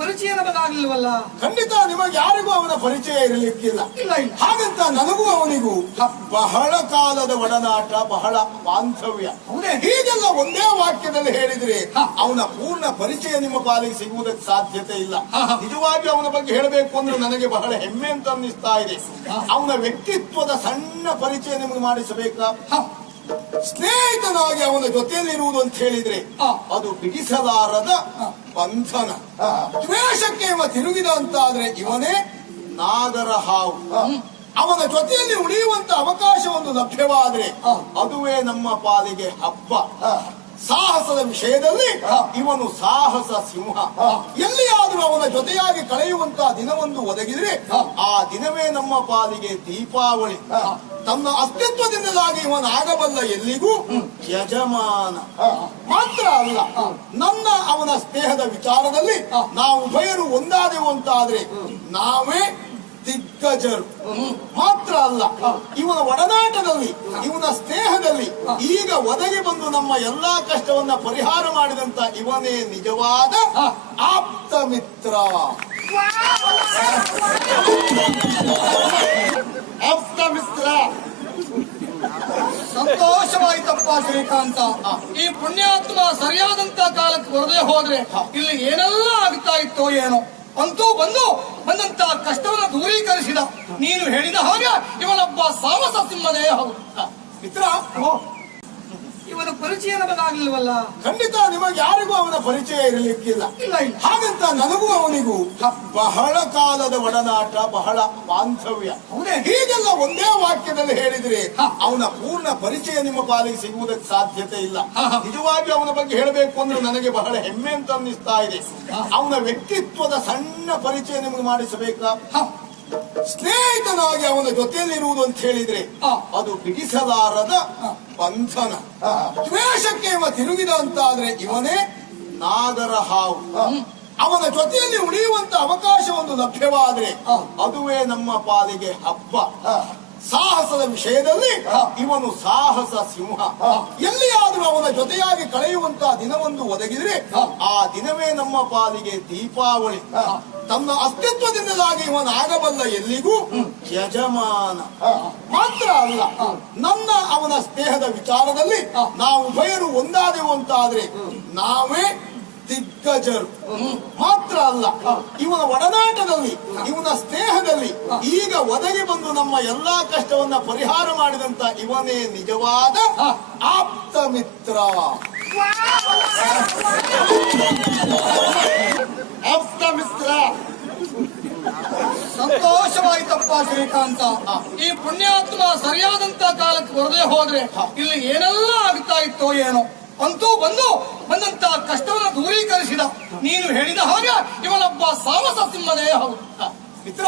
ಪರಿಚಯ ನಮಗಾಗ್ಲಿಲ್ವಲ್ಲ? ಖಂಡಿತ ನಿಮಗೆ ಯಾರಿಗೂ ಅವನ ಪರಿಚಯ ಇರಲಿಕ್ಕಿಲ್ಲ. ಇಲ್ಲ ಇಲ್ಲ. ಹಾಗಂತ ನನಗೂ ಅವನಿಗೂ ಬಹಳ ಕಾಲದ ಒಡನಾಟ ಬಹಳ ಬಾಂಧವ್ಯ? ಹೀಗೆಲ್ಲ ಒಂದೇ ವಾಕ್ಯದಲ್ಲಿ ಹೇಳಿದ್ರೆ. ಅವನ ಪೂರ್ಣ ಪರಿಚಯ ನಿಮ್ಮ ಪಾಲಿಗೆ ಸಿಗುವುದಕ್ಕೆ ಸಾಧ್ಯತೆ ಇಲ್ಲ. ನಿಜವಾಗಿ ಅವನ ಬಗ್ಗೆ ಹೇಳಬೇಕು ಅಂದ್ರೆ ನನಗೆ ಬಹಳ ಹೆಮ್ಮೆ ಅಂತ ಅನ್ನಿಸ್ತಾ ಇದೆ. ಅವನ ವ್ಯಕ್ತಿತ್ವದ ಸಣ್ಣ ಪರಿಚಯ ನಿಮಗೆ ಮಾಡಿಸಬೇಕಾ? ಸ್ನೇಹಿತನಾಗಿ ಅವನ ಜೊತೆಯಲ್ಲಿರುವುದು ಅಂತ ಹೇಳಿದ್ರೆ. ಅದು ಬಿಡಿಸಲಾರದ ಬಂಧನ. ದ್ವೇಷಕ್ಕೆ ಇವ ತಿರುಗಿದ ಅಂತ ಆದ್ರೆ ಇವನೇ ನಾಗರ ಹಾವು. ಅವನ ಜೊತೆಯಲ್ಲಿ ಉಳಿಯುವಂತ ಅವಕಾಶ ಒಂದು ಲಭ್ಯವಾದ್ರೆ ಅದುವೇ ನಮ್ಮ ಪಾಲಿಗೆ ಹಬ್ಬ. ಸಾಹಸದ ವಿಷಯದಲ್ಲಿ ಇವನು ಸಾಹಸ ಸಿಂಹ. ಎಲ್ಲಿಯಾದರೂ ಅವನ ಜೊತೆಯಾಗಿ ಕಳೆಯುವಂತ ದಿನವೊಂದು ಒದಗಿದ್ರೆ ಆ ದಿನವೇ ನಮ್ಮ ಪಾಲಿಗೆ ದೀಪಾವಳಿ. ತನ್ನ ಅಸ್ತಿತ್ವದಿಂದಲಾಗಿ ಇವನಾಗಬಲ್ಲ ಎಲ್ಲಿಗೂ ಯಜಮಾನ. ಮಾತ್ರ ಅಲ್ಲ ನನ್ನ ಅವನ ಸ್ನೇಹದ ವಿಚಾರದಲ್ಲಿ ನಾವು ಉಭಯರು ಒಂದಾದೆವು ಅಂತಾದ್ರೆ ನಾವೇ ದಿಗ್ಗಜರು. ಮಾತ್ರ ಅಲ್ಲ, ಇವನ ಒಡನಾಟದಲ್ಲಿ, ಇವನ ಸ್ನೇಹದಲ್ಲಿ ಈಗ ಒದಗಿ ಬಂದು ನಮ್ಮ ಎಲ್ಲಾ ಕಷ್ಟವನ್ನ ಪರಿಹಾರ ಮಾಡಿದಂತ ಇವನೇ ನಿಜವಾದ ಆಪ್ತ ಮಿತ್ರ ಆಪ್ತ ಮಿತ್ರ ಸಂತೋಷವಾಯ್ತಪ್ಪ ಶ್ರೀಕಾಂತ. ಈ ಪುಣ್ಯಾತ್ಮ ಸರಿಯಾದಂತ ಕಾಲಕ್ಕೆ ಬರದೆ ಹೋದ್ರೆ ಇಲ್ಲಿ ಏನೆಲ್ಲ ಆಗ್ತಾ ಇತ್ತೋ ಏನೋ ಅಂತೂ ಬಂದು ಬಂದಂತ ಕಷ್ಟವನ್ನು ದೂರೀಕರಿಸಿದ ನೀನು ಹೇಳಿದ ಹಾಗೆ ಇವನೊಬ್ಬ ಸಾಹಸ ಸಿಂಹನೇ ಹೌದು. ಮಿತ್ರ ಇವನ ಪರಿಚಯ ನಮಗಾಗ್ಲಿಲ್ವಲ್ಲ? ಖಂಡಿತ ನಿಮಗೆ ಯಾರಿಗೂ ಅವನ ಪರಿಚಯ ಇರಲಿಕ್ಕಿಲ್ಲ. ಇಲ್ಲ ಇಲ್ಲ. ಹಾಗಂತ ನನಗೂ ಅವನಿಗೂ ಬಹಳ ಕಾಲದ ಒಡನಾಟ ಬಹಳ ಬಾಂಧವ್ಯ. ಅವನೇ ಹೀಗೆಲ್ಲ ಒಂದೇ ವಾಕ್ಯದಲ್ಲಿ ಹೇಳಿದ್ರೆ ಅವನ ಪೂರ್ಣ ಪರಿಚಯ ನಿಮ್ಮ ಪಾಲಿಗೆ ಸಿಗುವುದಕ್ಕೆ ಸಾಧ್ಯತೆ ಇಲ್ಲ. ನಿಜವಾಗಿ ಅವನ ಬಗ್ಗೆ ಹೇಳಬೇಕು ಅಂದ್ರೆ ನನಗೆ ಬಹಳ ಹೆಮ್ಮೆ ಅಂತ ಅನ್ನಿಸ್ತಾ ಇದೆ. ಅವನ ವ್ಯಕ್ತಿತ್ವದ ಸಣ್ಣ ಪರಿಚಯ ನಿಮಗೆ ಮಾಡಿಸಬೇಕಾ? ಸ್ನೇಹಿತನಾಗಿ ಅವನ ಜೊತೆಯಲ್ಲಿರುವುದು ಅಂತ ಹೇಳಿದ್ರೆ. ಅದು ಬಿಡಿಸಲಾರದ ಬಂಧನ. ದ್ವೇಷಕ್ಕೆ ಇವ ತಿರುಗಿದ ಅಂತ ಆದ್ರೆ ಇವನೇ ನಾಗರ ಹಾವು. ಅವನ ಜೊತೆಯಲ್ಲಿ ಉಳಿಯುವಂತ ಅವಕಾಶ ಒಂದು ಲಭ್ಯವಾದ್ರೆ ಅದುವೇ ನಮ್ಮ ಪಾಲಿಗೆ ಹಬ್ಬ. ಸಾಹಸದ ವಿಷಯದಲ್ಲಿ ಇವನು ಸಾಹಸ ಸಿಂಹ. ಎಲ್ಲಿಯಾದರೂ ಅವನ ಜೊತೆಯಾಗಿ ಕಳೆಯುವಂತಹ ದಿನವೊಂದು ಒದಗಿದ್ರೆ ಆ ದಿನವೇ ನಮ್ಮ ಪಾಲಿಗೆ ದೀಪಾವಳಿ. ತನ್ನ ಅಸ್ತಿತ್ವದಿಂದಲಾಗಿ ಇವನಾಗಬಲ್ಲ ಎಲ್ಲಿಗೂ ಯಜಮಾನ. ಮಾತ್ರ ಅಲ್ಲ ನನ್ನ ಅವನ ಸ್ನೇಹದ ವಿಚಾರದಲ್ಲಿ ನಾವು ಉಭಯರು ಒಂದಾದೆವು ಅಂತಾದ್ರೆ ನಾವೇ ದಿಗ್ಗಜರು. ಮಾತ್ರ ಅಲ್ಲ ಇವನ ಒಡನಾಟದಲ್ಲಿ ಇವನ ಸ್ನೇಹದಲ್ಲಿ ಈಗ ಒದಗಿ ಬಂದು ನಮ್ಮ ಎಲ್ಲಾ ಕಷ್ಟವನ್ನ ಪರಿಹಾರ ಮಾಡಿದಂತ ಇವನೇ ನಿಜವಾದ ಆಪ್ತ ಮಿತ್ರ. ಆಪ್ತ ಮಿತ್ರ. ಸಂತೋಷವಾಯ್ತಪ್ಪ ಶ್ರೀಕಾಂತ. ಈ ಪುಣ್ಯಾತ್ಮ ಸರಿಯಾದಂತ ಕಾಲಕ್ಕೆ ಬರದೇ ಹೋದ್ರೆ ಇಲ್ಲಿ ಏನೆಲ್ಲ ಆಗ್ತಾ ಇತ್ತೋ ಏನೋ ಅಂತೂ ಬಂದು ಬಂದಂತ ಕಷ್ಟವನ್ನು ದೂರೀಕರಿಸಿದ. ನೀನು ಹೇಳಿದ ಹಾಗೆ ಇವನೊಬ್ಬ ಸಾಹಸ ಸಿಂಹನೇ ಹೌದು. ಮಿತ್ರ